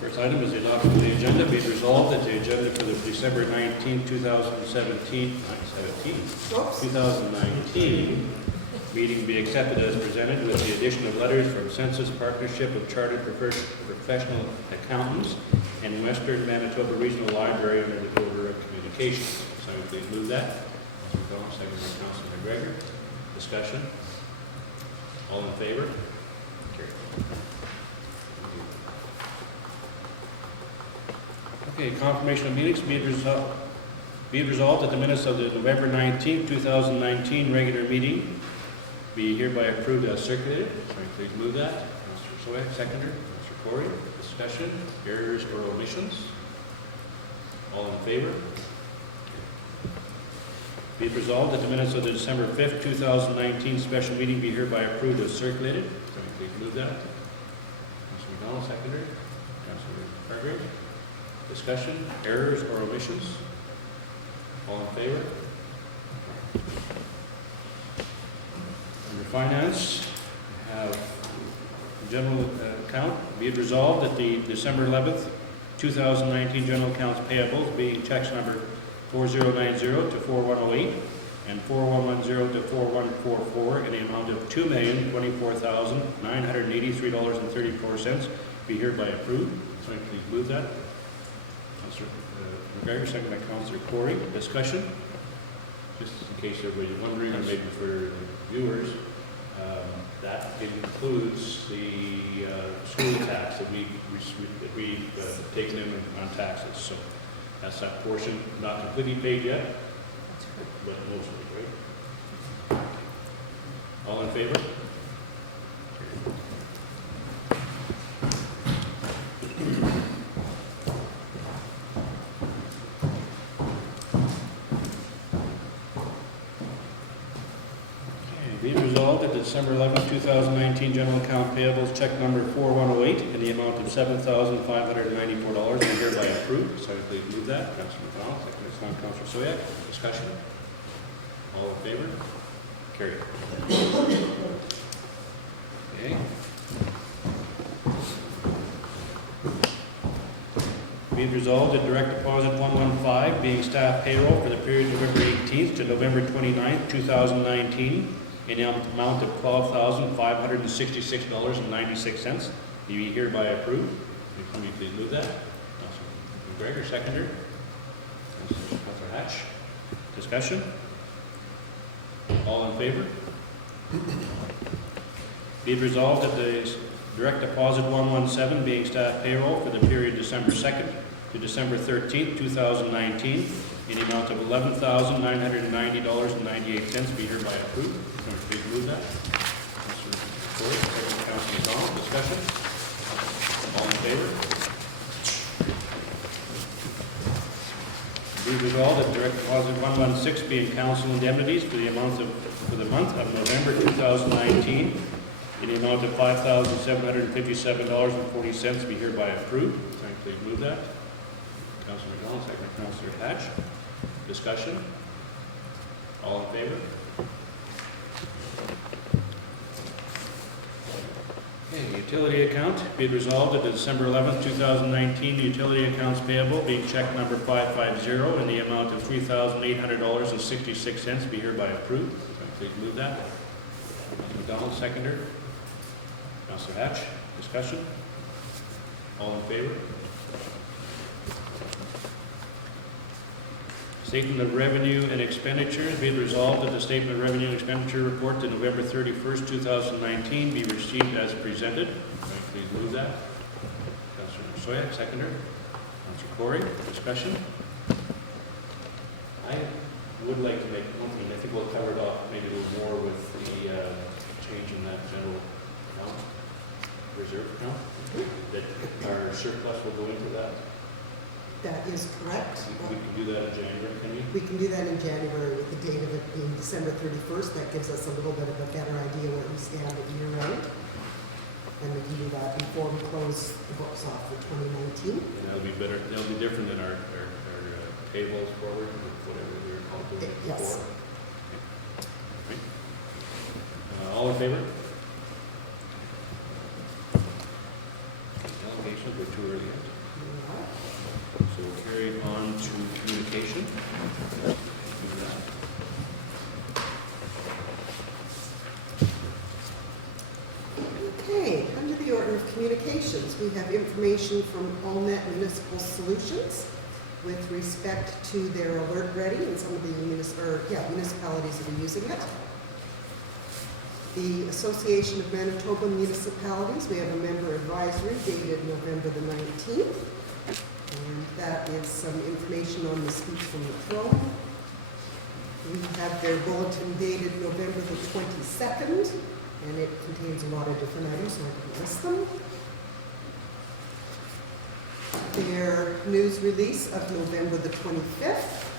First item is the adoption of the agenda. Be it resolved that the agenda for the December 19, 2019 meeting be accepted as presented with the addition of letters from Census Partnership of Chartered Professional Accountants and Western Manitoba Regional Library under the Order of Communications. Someone please move that. Councilor McDonald, second by Councilor McGregor. Discussion. All in favor? Carried. Okay, confirmation of meetings. Be it resolved that the minutes of the November 19, 2019 regular meeting be hereby approved as circulated. Sorry, please move that. Councilor Soya, seconder. Councilor Corey. Discussion. Errors or omissions? All in favor? Be it resolved that the minutes of the December 5th, 2019 special meeting be hereby approved as circulated. Sorry, please move that. Councilor McDonald, seconder. Councilor Hargrave. Discussion, errors or omissions? All in favor? Under finance, we have general account. Be it resolved that the December 11th, 2019 general accounts payables being checks number 4090 to 4108 and 4110 to 4144 in the amount of $2,024,983.34 be hereby approved. So please move that. Councilor McGregor, second by Councilor Corey. Discussion? Just in case everybody's wondering, or maybe for the viewers, that includes the school tax that we've taken in on taxes. So that's that portion, not completely paid yet, but mostly, right? All in favor? Be it resolved that the December 11, 2019 general account payables check number 4108 in the amount of $7,594 be hereby approved. So please move that. Councilor McDonald, second by Councilor Soya. Discussion. All in favor? Carried. Okay. Be it resolved that direct deposit 115 being staff payroll for the period November 18th to November 29th, 2019 in the amount of $12,566.96 be hereby approved. Can you please move that? Councilor McGregor, seconder. Councilor Hatch. Discussion? All in favor? Be it resolved that the direct deposit 117 being staff payroll for the period December 2nd to December 13th, 2019 in the amount of $11,990.98 be hereby approved. Please move that. Councilor Corey, second Councilor McDonald. Discussion? All in favor? Be resolved that direct deposit 116 being council indemnities for the month of November 2019 in the amount of $5,757.40 be hereby approved. Please move that. Councilor McDonald, second Councilor Hatch. Discussion? All in favor? Okay, utility account. Be it resolved that the December 11th, 2019 utility accounts payable being check number 550 in the amount of $3,800.66 be hereby approved. Please move that. Councilor McDonald, seconder. Councilor Hatch. Discussion? All in favor? Statement of revenue and expenditures. Be it resolved that the statement of revenue and expenditure report to November 31st, 2019 be received as presented. Please move that. Councilor Soya, seconder. Councilor Corey, discussion. I would like to make one thing. I think we'll cover it off maybe a little more with the change in that general account, reserve account, that our surplus will go into that. That is correct. We can do that in January, can we? We can do that in January with the date of it being December 31st. That gives us a little bit of a better idea where we stand at year end. And we can do that before we close the books off for 2019. And that'll be better, that'll be different than our payables forward, whatever we were called doing it Yes. before. Okay. All in favor? Delegation questions? We're too early yet. So we'll carry on to communication. Okay, under the order of communications, we have information from AllNet Municipal Solutions with respect to their alert ready and some of the municipalities that are using it. The Association of Manitoba Municipalities, we have a member advisory dated November the 19th. And that is some information on the speech from the throne. We have their bulletin dated November the 22nd, and it contains a lot of different items, so I can list them. Their news release of November the 25th.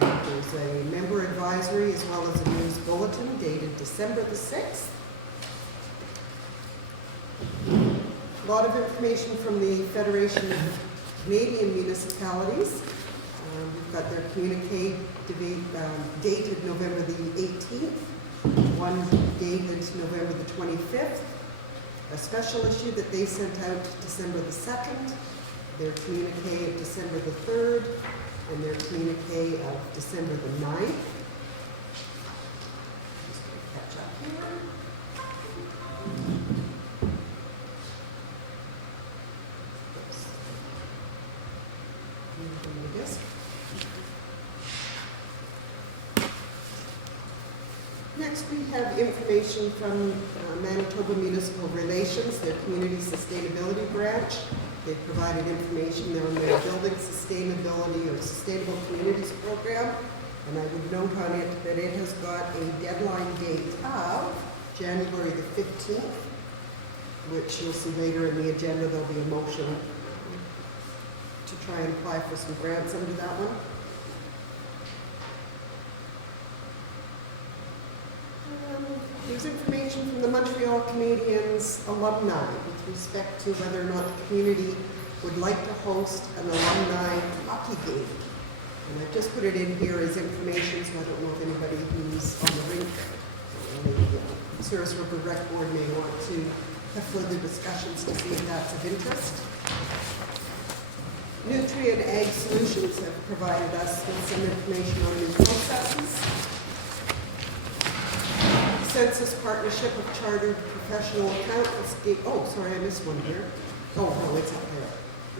And there's a member advisory as well as a news bulletin dated December the 6th. A lot of information from the Federation of Canadian Municipalities. We've got their communique dated November the 18th, one dated November the 25th, a special issue that they sent out December the 2nd, their communique of December the 3rd, and their communique of December the 9th. Just going to catch up here. Next, we have information from Manitoba Municipal Relations, their Community Sustainability Branch. They've provided information on their Building Sustainability or Sustainable Communities Program. And I would note on it that it has got a deadline date of January the 15th, which you'll see later in the agenda. There'll be a motion to try and apply for some grants under that one. There's information from the Montreal Canadiens alumni with respect to whether or not the community would like to host an alumni hockey game. And I've just put it in here as information, so I don't know if anybody who's on the rink or the Souris River Rec Board may want to have further discussions to see if that's of interest. Nutrient Ag Solutions have provided us with some information on new processes. Census Partnership of Chartered Professional Accountants. Oh, sorry, I missed one here. Oh, no, it's up there.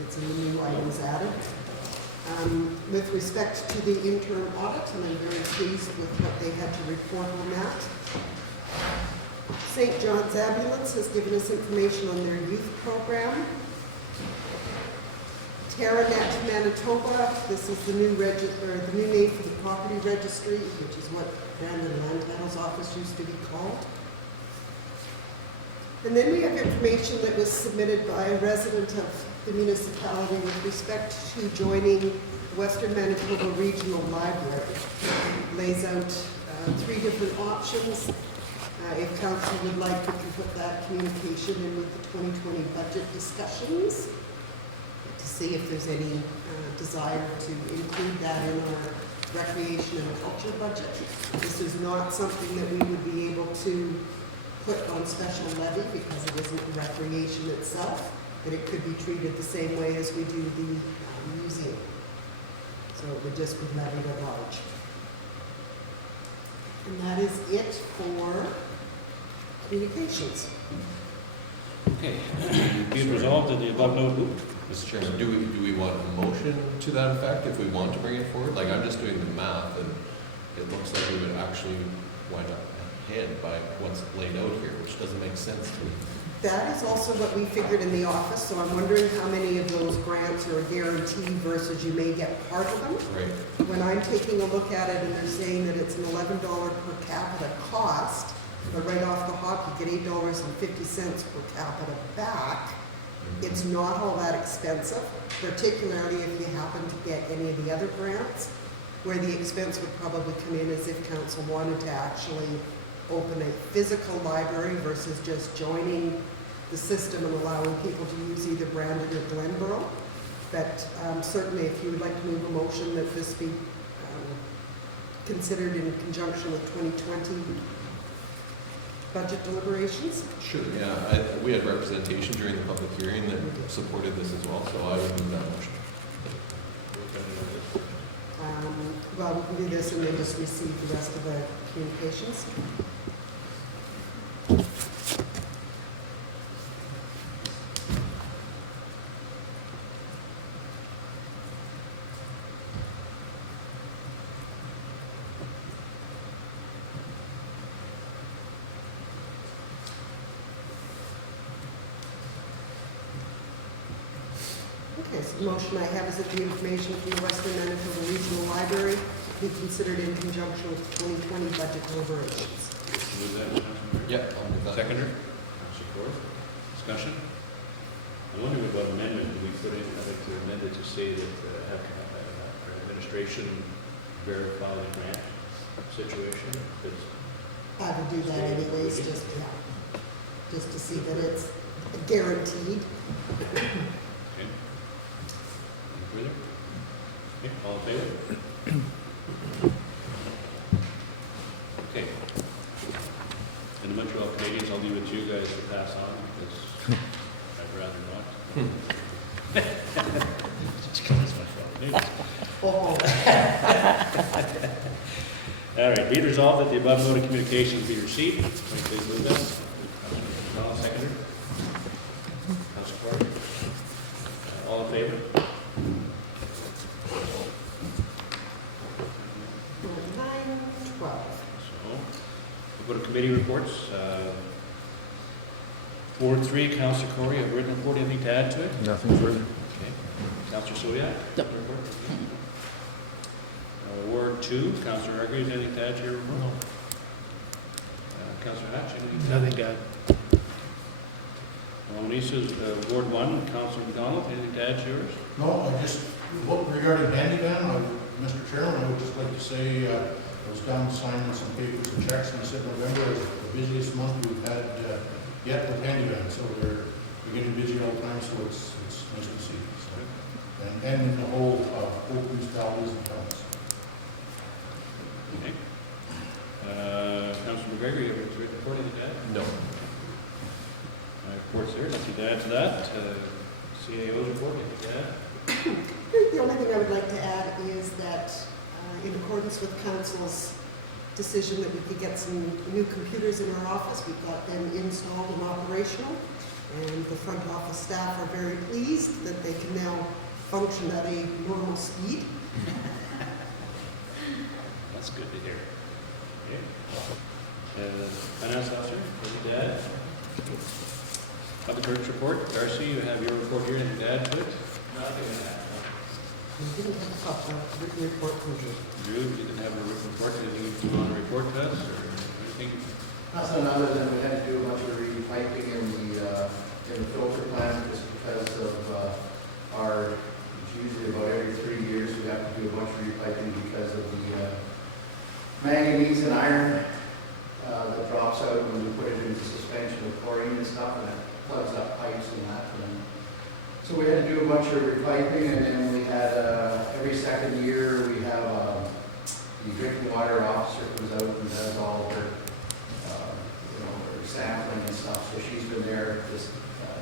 It's in the new items added. With respect to the interim audit, and I'm very pleased with what they had to report on that. St. John's Ambulance has given us information on their youth program. TerraNet Manitoba, this is the new name for the property registry, which is what Brandon Land Title's office used to be called. And then we have information that was submitted by a resident of the municipality with respect to joining the Western Manitoba Regional Library. It lays out 3 different options. If council would like, we can put that communication in with the 2020 budget discussions to see if there's any desire to include that in our recreation and culture budget. This is not something that we would be able to put on special levy because it isn't recreation itself, but it could be treated the same way as we do the museum. So it would just be levied at large. And that is it for communications. Okay. Be it resolved that the above noted. Mr. Chairman, do we want a motion to that effect if we want to bring it forward? Like, I'm just doing the math, and it looks like we would actually wind up ahead by what's laid out here, which doesn't make sense to me. That is also what we figured in the office, so I'm wondering how many of those grants are a guarantee versus you may get part of them. Right. When I'm taking a look at it and they're saying that it's an $11 per capita cost, but right off the hop you get $8.50 per capita back, it's not all that expensive, particularly if you happen to get any of the other grants, where the expense would probably come in as if council wanted to actually open a physical library versus just joining the system and allowing people to use either Brandon or Glenborough. But certainly if you would like to move a motion that this be considered in conjunction with 2020 budget deliberations? Sure, yeah, we had representation during the public hearing that supported this as well, so I would move that motion. Well, we can do this and then just receive the rest of the communications. Okay, so the motion I have is that the information from the Western Manitoba Regional Library be considered in conjunction with 2020 budget deliberations. Move that, Councilor. Yeah, I'll move that. Seconder, Councilor Ford. Discussion? I'm wondering about amendment, do we put in, I'd like to amend it to say that have our administration verify the grant situation? It's I would do that anyways, just to see that it's guaranteed. okay. Any further? Okay, all in favor? Okay. And the Montreal Canadiens, I'll leave it to you guys to pass on because I'd rather not. Oh, All right, be it resolved that the above noted communications be received. Can you please move that? Councilor seconder. Councilor Ford. All in favor? 9:12. So, we'll go to committee reports. Ward 3, Councilor Corey, a written report, anything to add to it? Nothing further. Okay. Councilor Soya? Report? Ward 2, Councilor Hargreaves, anything to add to your report? No. Councilor Hatch, anything to add? Nothing, God. Wawanesa's Ward 1, Councilor McDonald, anything to add to yours? No, I just, regarding handyman, Mr. Chairman, I would just like to say, I was down signing some papers and checks, and I said November is the busiest month we've had yet with handyman, so we're getting busy all the time, so it's nice to see. So, and in the whole Oakland municipalities and towns. Okay. Councilor McGregor, you have a written report, anything to add? No. My report's there, nothing to add to that. CAO's report, anything to add? The only thing I would like to add is that in accordance with council's decision that we could get some new computers in our office, we've got them installed and operational, and the front office staff are very pleased that they can now function at a normal speed. That's good to hear. Okay. Finance officer, anything to add? Public Works report, Darcy, you have your report here, anything to add to it? Nothing to add. We didn't have a written report from Drew. Drew, you didn't have a written report, anything you want to report to us, or anything? Nothing other than we had to do a bunch of repiping in the filter plant just because of it's usually about every 3 years we have to do a bunch of repiping because of the manganese and iron that drops out when we put it into suspension with chlorine and stuff, and it plugs up pipes and that. So we had to do a bunch of repiping, and then we had, every second year, we have the drinking water officer comes out and does all her, her sampling and stuff. So she's been there this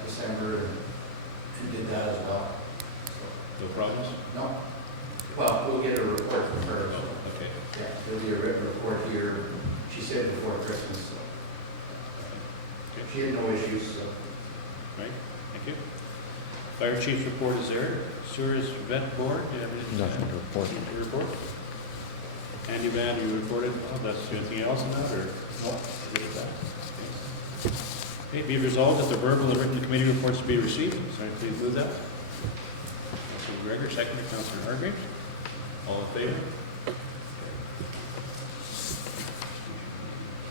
December and did that as well. No problems? No? Well, we'll get a report from her. So, Okay. yeah, there'll be a written report here, she said before Christmas, so. Okay. She had no issues, so. Right, thank you. Fire chief's report is there. Sewers vet board, do you have anything? Nothing to report. To report? Andy Van, you reported, that's anything else in that, or? No. Good with that? Okay, be it resolved that the verbal and written committee reports be received. Sorry, please move that. Councilor McGregor, second, Councilor Hargreaves. All in favor?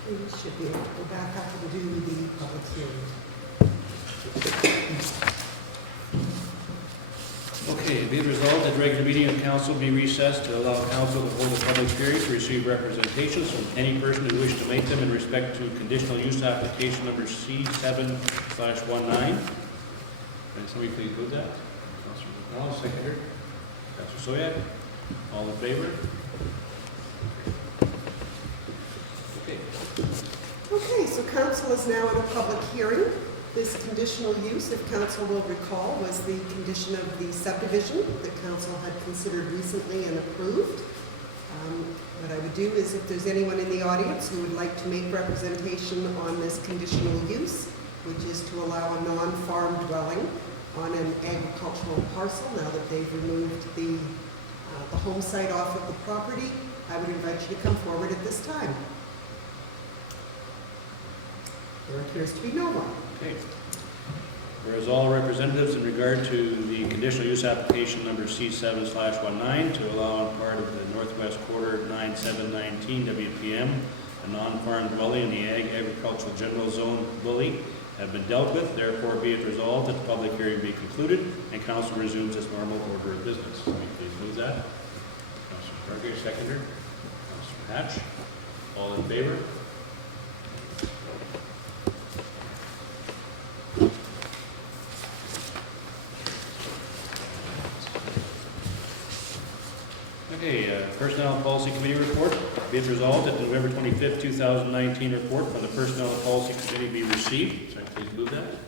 We should be able to go back up and do the public hearing. Okay, be it resolved that regular meeting of council be recessed to allow council to hold a public hearing to receive representations from any person who wishes to make them in respect to conditional use application number C7/19. And somebody please move that. Councilor McDonald, seconder. Councilor Soya. All in favor? Okay. Okay, so council is now in a public hearing. This conditional use, if council will recall, was the condition of the subdivision that council had considered recently and approved. What I would do is, if there's anyone in the audience who would like to make representation on this conditional use, which is to allow a non-farm dwelling on an agricultural parcel, now that they've removed the home site off of the property, I would invite you to come forward at this time. There appears to be no one. Okay. Whereas all representatives in regard to the conditional use application number C7/19 to allow on part of the Northwest Quarter 9719 WPM, a non-farm dwelling in the agricultural general zone bully, have been dealt with, therefore be it resolved that the public hearing be concluded and council resumes its normal order of business. Will you please move that? Councilor Spargo, seconder. Councilor Hatch. All in favor? Okay, Personnel and Policy Committee report. Be it resolved that the November 25th, 2019 report from the Personnel and Policy Committee be received. So please move that.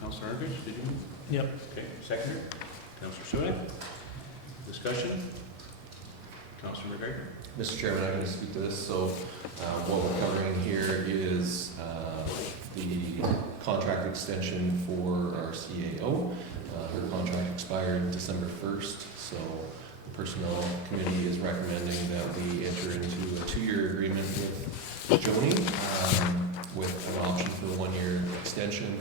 Councilor Arnridge, did you move? Yep. Okay, seconder. Councilor Sulik. Discussion. Councilor McGregor. Mr. Chairman, I'm going to speak to this. So what we're covering here is the contract extension for our CAO. Her contract expired December 1st, so the Personnel Committee is recommending that we enter into a 2-year agreement with Joni with an option for a 1-year extension.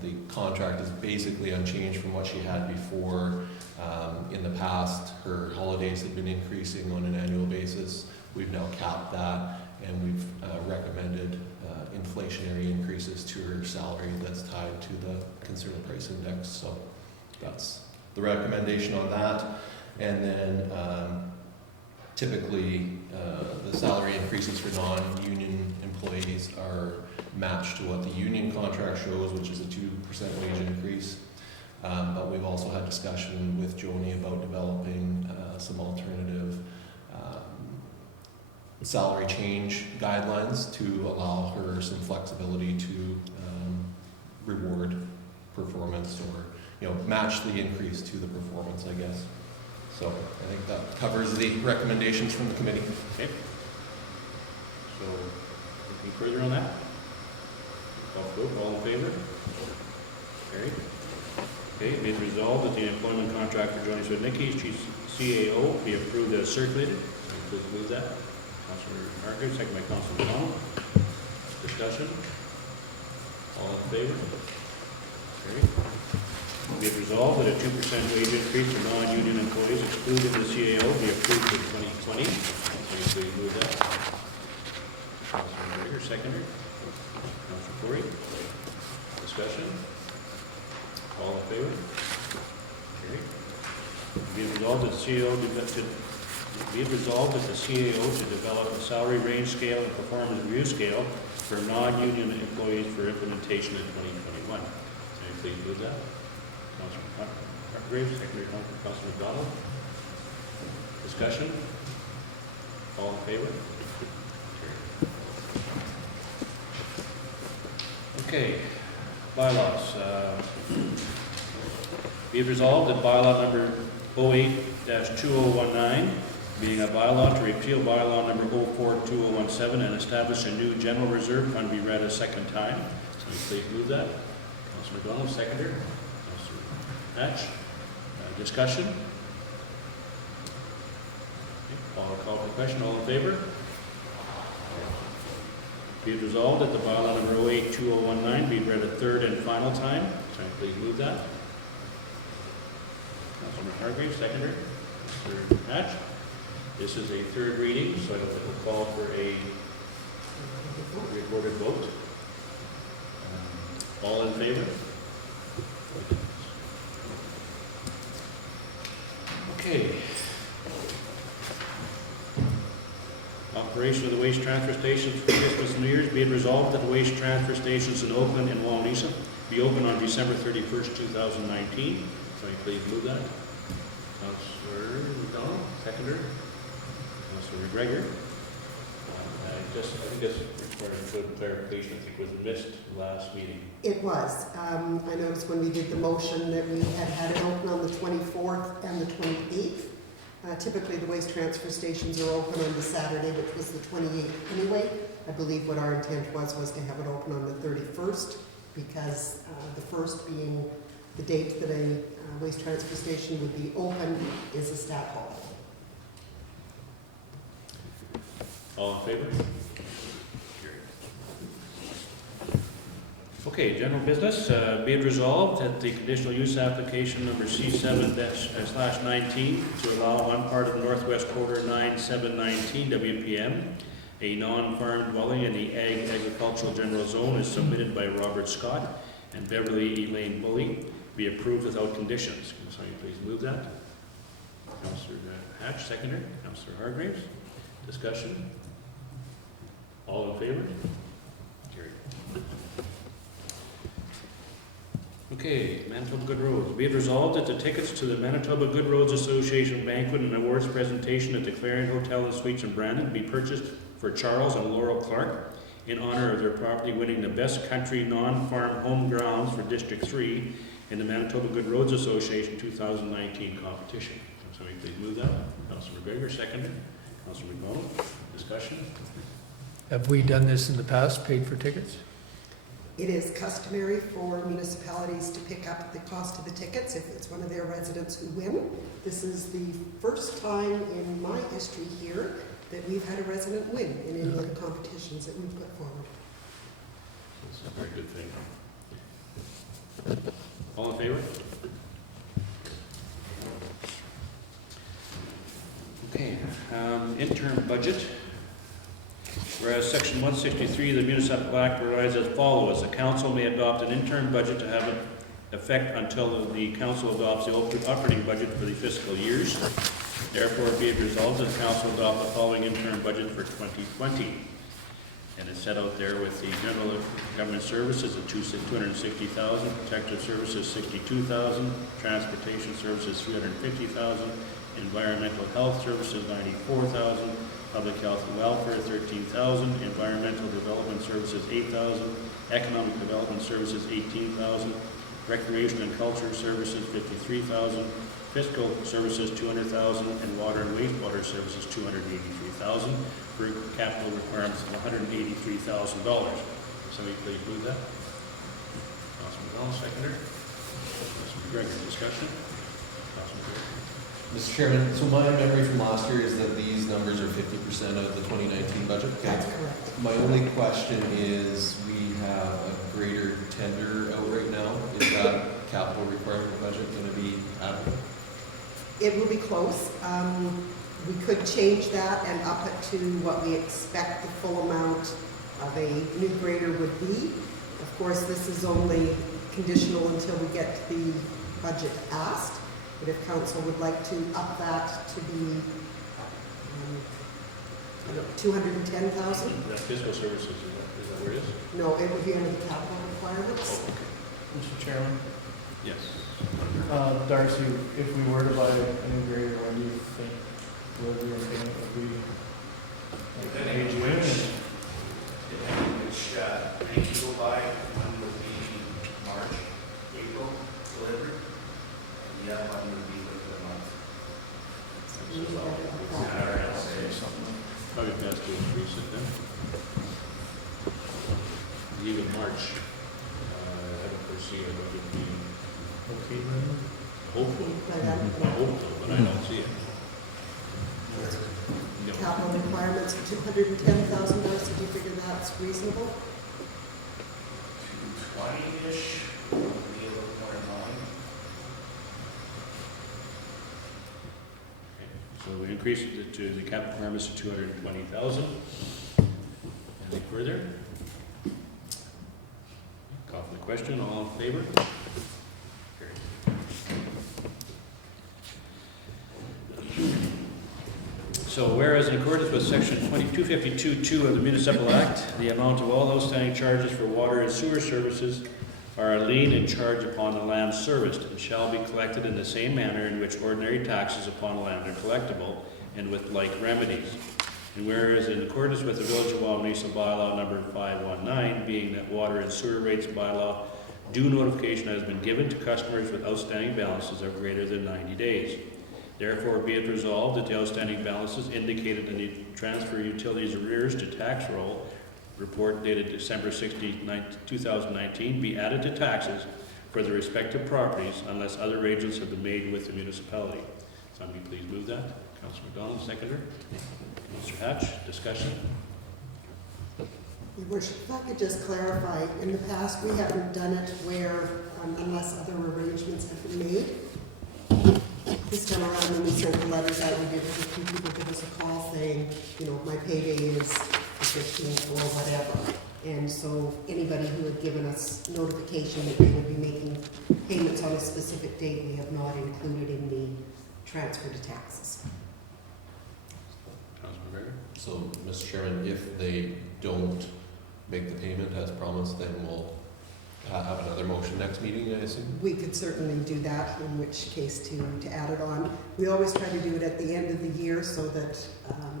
The contract is basically unchanged from what she had before. In the past, her holidays have been increasing on an annual basis. We've now capped that, and we've recommended inflationary increases to her salary that's tied to the Consumer Price Index. So that's the recommendation on that. And then typically the salary increases for non-union employees are matched to what the union contract shows, which is a 2% wage increase. But we've also had discussion with Joni about developing some alternative salary change guidelines to allow her some flexibility to reward performance, or match the increase to the performance, I guess. So I think that covers the recommendations from the committee. Okay. So, anything further on that? Call for vote. All in favor? Carried. Okay, be it resolved that the employment contract for Joni Swidnicki, CAO, be approved as circulated. Please move that. Councilor Margaret, second by Councilor McDonald. Discussion. All in favor? Carried. Be it resolved that a 2% wage increase for non-union employees excluded in the CAO be approved for 2020. Please move that. Councilor McGregor, seconder. Councilor Corey. Discussion. All in favor? Carried. Be it resolved that the CAO to develop a salary range scale and performance review scale for non-union employees for implementation in 2021. Can you please move that? Councilor Graves, secondary Councilor McDonald. Discussion? All in favor? Okay, bylaws. Be it resolved that bylaw number 08-2019, being a bylaw to repeal bylaw number 04-2017 and establish a new general reserve fund, be read a second time. So please move that. Councilor McDonald, seconder. Councilor Hatch. Discussion? I'll call for the question. All in favor? Be it resolved that the bylaw number 08-2019 be read a third and final time. So please move that. Councilor Hargrave, seconder. Councilor Hatch. This is a third reading, so I will call for a recorded vote. All in favor? Okay. Operation of the waste transfer stations for Christmas and New Year's. Be it resolved that the waste transfer stations in Oakland and Wawanesa be open on December 31st, 2019. So please move that. Councilor McDonald, seconder. Councilor McGregor. I think this requires good clarification, I think was missed last meeting. It was. I noticed when we did the motion that we had it open on the 24th and the 28th. Typically, the waste transfer stations are open on the Saturday, which was the 28th anyway. I believe what our intent was to have it open on the 31st, because the first being the date that a waste transfer station would be open is a stat holiday. All in favor? Okay, general business, be it resolved that the conditional use application number C7/19 to allow one part of Northwest Quarter 9719 WPM, a non-farm dwelling in the agricultural general zone, is submitted by Robert Scott and Beverly Elaine Bully, be approved without conditions. Can somebody please move that? Councillor Hatch, seconder. Councillor Hargraves. Discussion? All in favor? Carried. Okay, Manitoba Good Roads. Be it resolved that the tickets to the Manitoba Good Roads Association banquet and awards presentation at the Clarion Hotel and Suites in Brandon be purchased for Charles and Laurel Clark in honor of their property winning the Best Country Non-Farm Home Grounds for District 3 in the Manitoba Good Roads Association 2019 competition. Can somebody please move that? Councilor McGregor, seconder. Councilor McDonald. Discussion? Have we done this in the past, paid for tickets? It is customary for municipalities to pick up the cost of the tickets if it's one of their residents who win. This is the first time in my history here that we've had a resident win in any of the competitions that we've put forward. That's a very good thing. All in favor? Okay, interim budget. Whereas Section 163 of the Municipal Act provides as follows: the council may adopt an interim budget to have effect until the council adopts the operating budget for the fiscal years. Therefore, be it resolved that the council adopt the following interim budget for 2020. And it's set out there with the general government services at $260,000, protective services $62,000, transportation services $350,000, environmental health services $94,000, public health and welfare $13,000, environmental development services $8,000, economic development services $18,000, recreation and culture services $53,000, fiscal services $200,000, and water and wastewater services $283,000, for capital requirements of $183,000. Somebody please move that. Councilman McDonald, seconder. Councilman McGregor, discussion. Councilman McGregor. Mr. Chairman, so my memory from last year is that these numbers are 50% of the 2019 budget. That's correct. My only question is, we have a greater tender out right now. Is that capital requirement budget going to be adequate? It will be close. We could change that and up it to what we expect the full amount of a new grader would be. Of course, this is only conditional until we get the budget asked. But if council would like to up that to be 210,000? That fiscal services, is that where it is? No, it would be under the capital requirements. Oh, okay. Mr. Chairman, Yes. Darcy, if we were to buy a new grader, when do you think we'll be okay? Would we Depending on which bank you go by, one would be March, April delivered, and the other one would be within a month. Probably best to increase it then. Even March, I don't foresee it would be okay then? hopeful. By that, Hopeful, but I don't see it. No. capital requirements of 210,000, Darcy, do you figure that's reasonable? 220-ish, would be a little more in line. So we increase it to the capital requirements to 220,000. Anything further? Call for the question. All in favor? Carried. So whereas in accordance with section 2252(2) of the Municipal Act, the amount of all outstanding charges for water and sewer services are a lien and charge upon the land serviced, and shall be collected in the same manner in which ordinary taxes upon land are collectible, and with like remedies. And whereas in accordance with the Village of Wawanesa bylaw number 519, being that water and sewer rates bylaw, due notification has been given to customers with outstanding balances of greater than 90 days. Therefore, be it resolved that the outstanding balances indicated in the transfer utilities arrears to tax roll report dated December 16, 2019 be added to taxes for the respective properties unless other arrangements have been made with the municipality. Somebody please move that. Councilor McDonald, seconder. Mr. Hatch, discussion. Your Worship, if I could just clarify, in the past, we haven't done it where, unless other arrangements have been made. This time around, when we sent the letters out, we did have a few people give us a call saying, you know, my payday is the 15th or whatever. And so anybody who had given us notification that they would be making payments on a specific date, we have not included in the transfer to taxes. Councilor McGregor. So, Mr. Chairman, if they don't make the payment as promised, then we'll have another motion next meeting, I assume? We could certainly do that, in which case to add it on. We always try to do it at the end of the year so that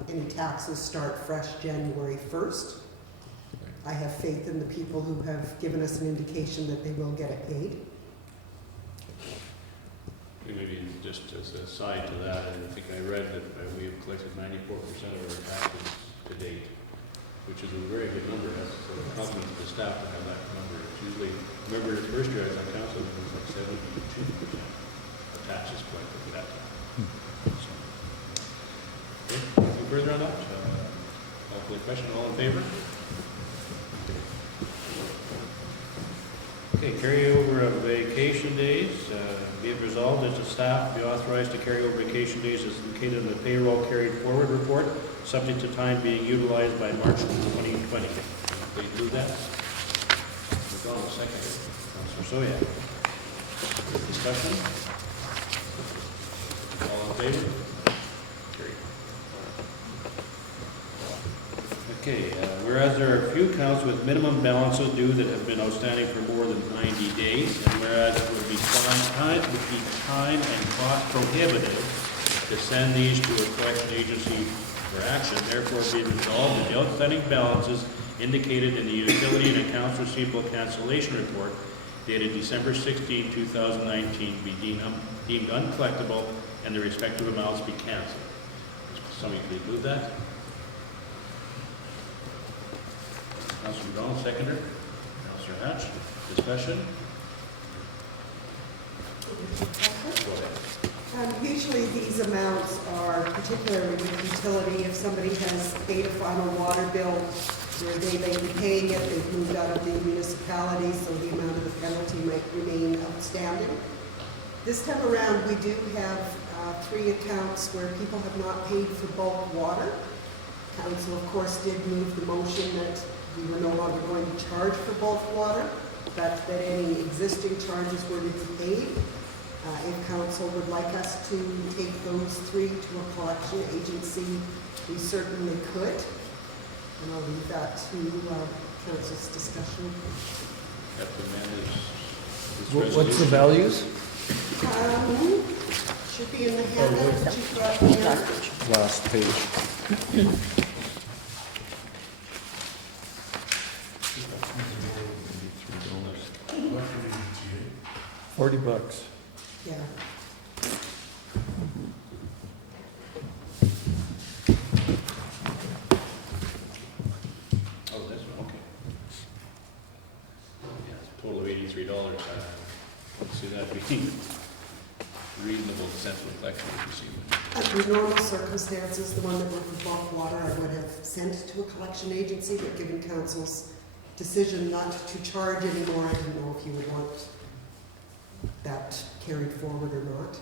any taxes start fresh January 1st. I have faith in the people who have given us an indication that they will get it paid. Maybe just as a side to that, I think I read that we have collected 94% of our taxes to date, which is a very good number. That's a compliment to the staff to have that number. It's usually, remember the first year I was on council, it was like 72% of taxes collected for that time. So, okay, anything further on that? Call for the question. All in favor? Okay, carryover of vacation days. Be it resolved that the staff be authorized to carry over vacation days as indicated in the payroll carried forward report, subject to time being utilized by March 2020. Please move that. McDonald, second. Councilor Soya. Discussion? All in favor? Carried. Okay, whereas there are a few accounts with minimum balances due that have been outstanding for more than 90 days, and whereas it would be time and cost prohibitive to send these to a collection agency for action, therefore be resolved that the outstanding balances indicated in the utility and accounts receivable cancellation report dated December 16, 2019 be deemed uncollectible and the respective amounts be canceled. Somebody please move that. Councilor McDonald, seconder. Councilor Hatch, discussion. Go ahead. Usually these amounts are, particularly with utility, if somebody has paid a final water bill where they may be paying it, they've moved out of the municipality, so the amount of the penalty might remain outstanding. This time around, we do have 3 accounts where people have not paid for bulk water. Council, of course, did move the motion that we were no longer going to charge for bulk water, but that any existing charges were to be paid. If council would like us to take those 3 to a collection agency, we certainly could. And I'll leave that to council's discussion. Got the managed. What's the values? Should be in the handout that you brought here. Last page. $40. Yeah. Oh, this one, okay. Yeah, it's a total of $83. I see that being reasonable central collection agency. Under normal circumstances, the one that went for bulk water, I would have sent to a collection agency, but given council's decision not to charge anymore, I didn't know if you would want that carried forward or not.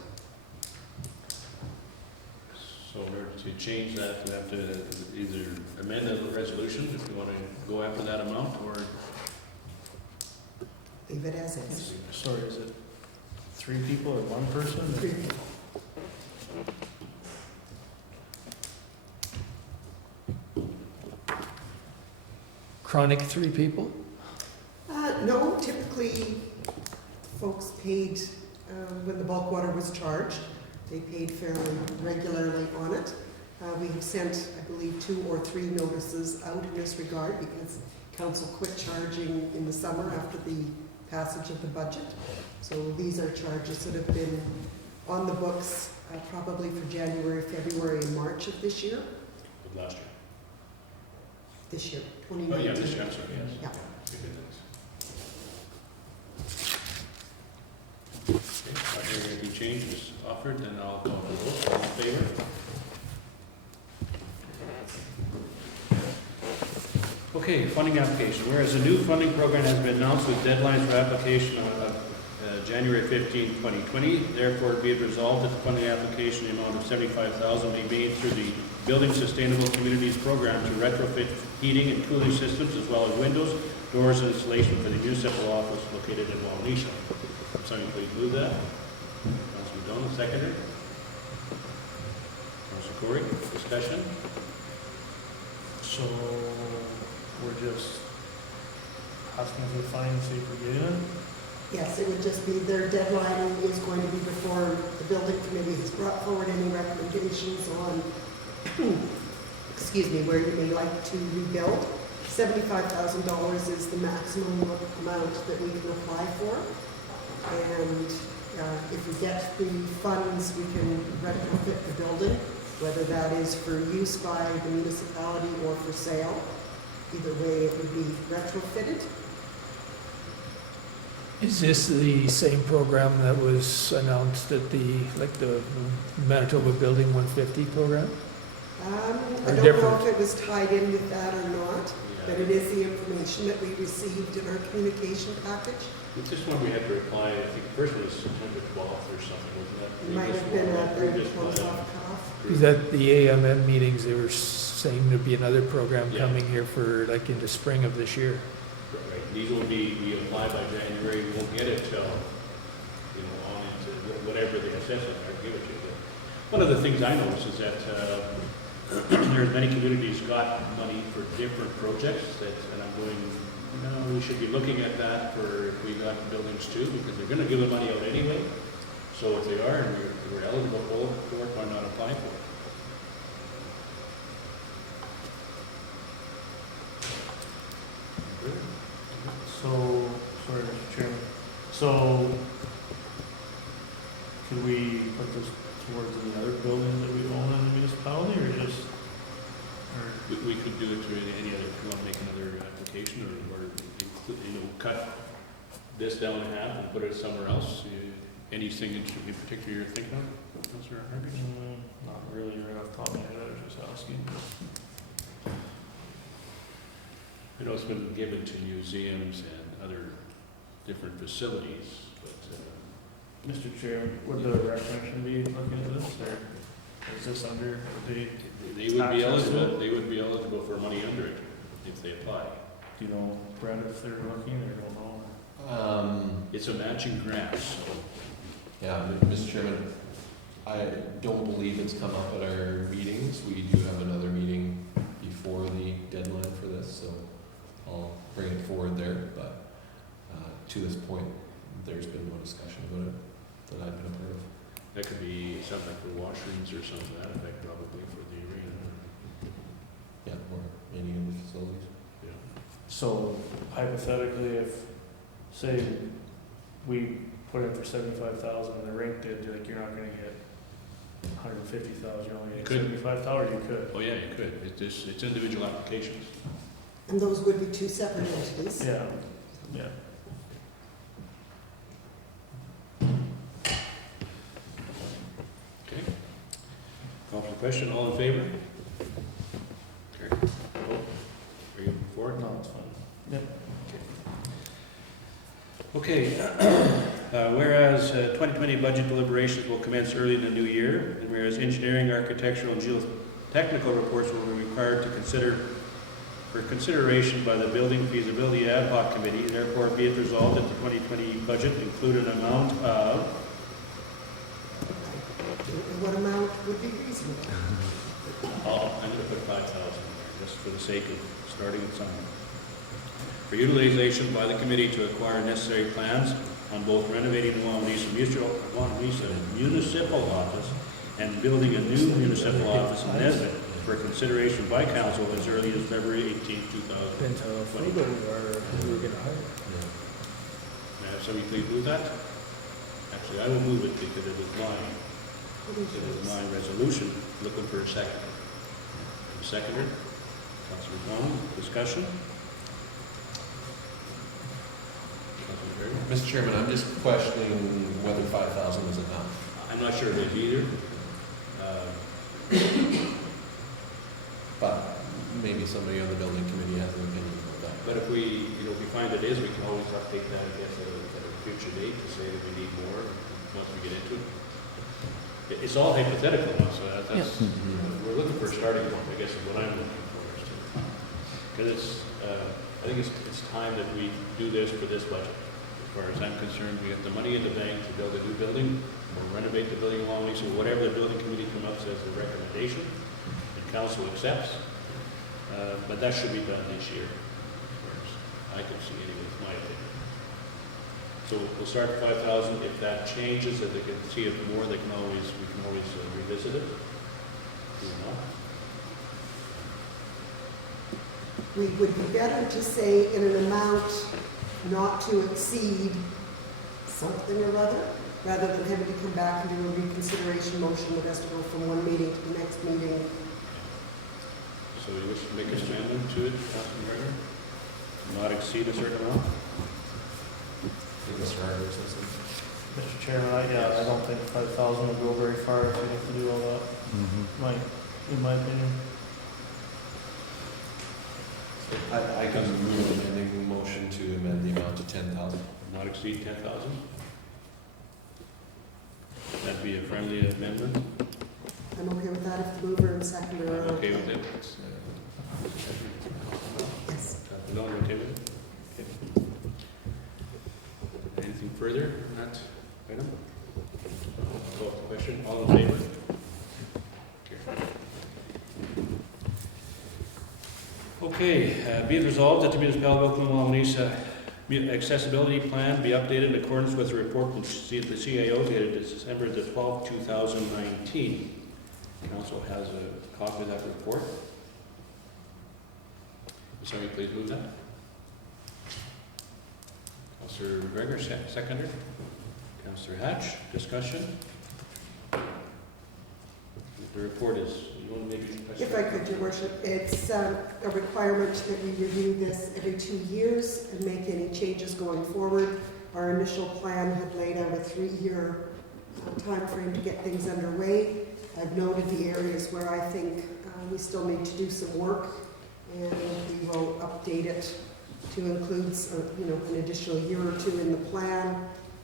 So in order to change that, we have to either amend the resolution if we want to go after that amount, or Leave it as is. Sorry, is it 3 people or 1 person? 3 people. Chronic 3 people? No, typically folks paid when the bulk water was charged. They paid fairly regularly on it. We have sent, I believe, 2 or 3 notices out in this regard because council quit charging in the summer after the passage of the budget. So these are charges that have been on the books probably for January, February, and March of this year. Of last year. This year, Oh, 2019. yeah, this year, I'm sorry, yes. Yeah. Okay, not hearing any changes offered, then I'll call for the vote. All in favor? Okay, funding application. Whereas a new funding program has been announced with deadlines for application of January 15, 2020, therefore be it resolved that the funding application in the amount of $75,000 be made through the Building Sustainable Communities Program to retrofit heating and cooling systems as well as windows, doors, and installation for the municipal office located in Wawanesa. Someone please move that. Councilman Dolan, seconder. Councilor Corey, discussion. So we're just asking for the funding to see if we're getting it? Yes, it would just be, their deadline is going to be before the building committee has brought forward any recommendations on, excuse me, where you may like to rebuild. $75,000 is the maximum amount that we can apply for. And if we get the funds, we can retrofit the building, whether that is for use by the municipality or for sale. Either way, it would be retrofitted. Is this the same program that was announced at the Manitoba Building 150 program? I Or don't know different? if it was tied in with that or not, but it is the information that we received in our communication package. It's just one we had to reply, I think the first one was September 12th or something, wasn't that? It might have been at the close off cutoff. Because at the AMM meetings, they were saying there'd be another program Yeah. coming here for like in the spring of this year. Right, these will be, we apply by January, we won't get it till, on into whatever the assessment, I give it to you. One of the things I noticed is that, there's many communities got money for different projects that, and I'm going, we should be looking at that for if we got buildings too, because they're gonna give the money out anyway. So if they are, and we're eligible for it, why not apply for it? So, sorry, Mr. Chairman. So, could we put this towards the other buildings that we own in the municipality, or just, or, We could do it through any other, if you want to make another application, or include, cut this down in half and put it somewhere else. Anything in particular you're thinking of, Councilor Hargreaves? not really right off the top of my head, I was just asking. I know it's been given to museums and other different facilities, but, Mr. Chair, would the rec commission be looking at this, or is this under the, they would be Access to eligible, it? they would be eligible for money under it if they apply. do you know, Brad, if they're looking, or don't know? It's a matching grant, so Yeah, Mr. Chairman, I don't believe it's come up at our meetings. We do have another meeting before the deadline for this, so I'll bring it forward there, but to this point, there's been no discussion about it that I've been a part of. that could be something for washrooms or something to that effect, probably for the arena. Yeah, or any of the facilities. Yeah. So hypothetically, if, say, we put in for 75,000 and the rink did, like, you're not gonna get 150,000, you're only You getting could. 75,000, or you could? Oh, yeah, you could. It's individual applications. And those would be 2 separate entities. Yeah, yeah. Okay. Call for the question, all in favor? Carried. Vote. Are you for it? No, it's fine. Yep. Okay, whereas 2020 budget deliberations will commence early in the new year, and whereas engineering, architectural, and geotechnical reports will be required to for consideration by the Building Feasibility Ad Hoc Committee, therefore be it resolved that the 2020 budget include an amount of, What amount would be reasonable? I'm going to put 5,000 in there, just for the sake of starting at somewhere. For utilization by the committee to acquire necessary plans on both renovating the Wawanesa Municipal Office and building a new municipal office in Nesbit for consideration by council as early as February 18, 2000. Depends how frugal we are, who we're gonna hire. May I have somebody please move that? Actually, I will move it because it is my resolution. Looking for a second. A seconder? Councilor Vaughn, discussion? Councilor Berry? Mr. Chairman, I'm just questioning whether 5,000 is enough. I'm not sure it is either. But maybe somebody on the building committee has an opinion about that. But if we, if we find it is, we can always update that, I guess, at a future date to say that we need more once we get into it. It's all hypothetical now, so that's, we're looking for a starting point, I guess, is what I'm looking for. Because it's, I think it's time that we do this for this budget. As far as I'm concerned, we got the money in the bank to build a new building, or renovate the building along with, so whatever the building committee come up says a recommendation, and council accepts, but that should be done this year, as far as I can see anyway, it's my opinion. So we'll start at 5,000. If that changes, if they can see it more, we can always revisit it. Do not. We would be better to say in an amount not to exceed something or other, rather than having to come back and do a reconsideration motion that has to go from one meeting to the next meeting. So you wish to make an amendment to it, Councilman Gregor? Not exceed a certain amount? Mr. Harder says something. Mr. Chairman, I don't think 5,000 will go very far if we have to do all that, in my opinion. I can move an amending motion to amend the amount to 10,000. Not exceed 10,000? That'd be a friendly amendment? I'm okay with that if the mover and seconder are Okay with it? Yes. No, you're okay with it? Okay. Anything further on that item? Call the question. All in favor? Okay, be it resolved that the municipality of Oakland-Wawanesa accessibility plan be updated in accordance with the report from the CAO dated December the 12th, 2019. Council has a copy of that report. Somebody please move that. Councillor Gregor, seconder. Councillor Hatch, discussion. The report is, you want to make a If I could, Your Worship, it's a requirement that we review this every 2 years and make any changes going forward. Our initial plan had laid out a 3-year time frame to get things underway. I've noted the areas where I think we still need to do some work, and we will update it to include, an additional year or 2 in the plan,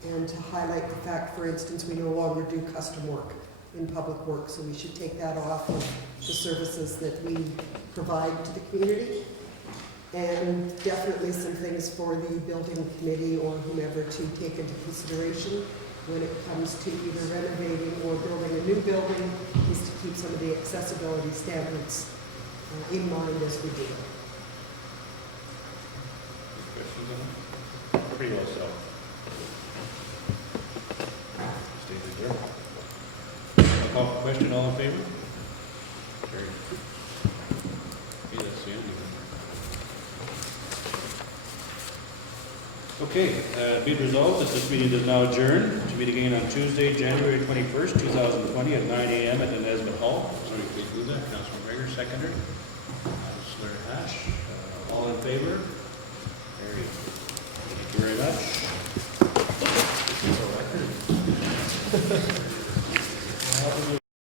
and to highlight the fact, for instance, we no longer do custom work in public work, so we should take that off of the services that we provide to the community. And definitely some things for the building committee or whomever to take into consideration when it comes to either renovating or building a new building, is to keep some of the accessibility standards in mind as we do it. questions on it? Pretty well so. Stated there. I'll call for question. All in favor? Carried. Okay, that's the end of it. Okay, be it resolved that this meeting is now adjourned to meet again on Tuesday, January 21st, 2020 at 9 a.m. at the Nesbit Hall. Sorry, please move that. Councilman Gregor, seconder. Councilor Hash, all in favor? Carried. Thank you very much.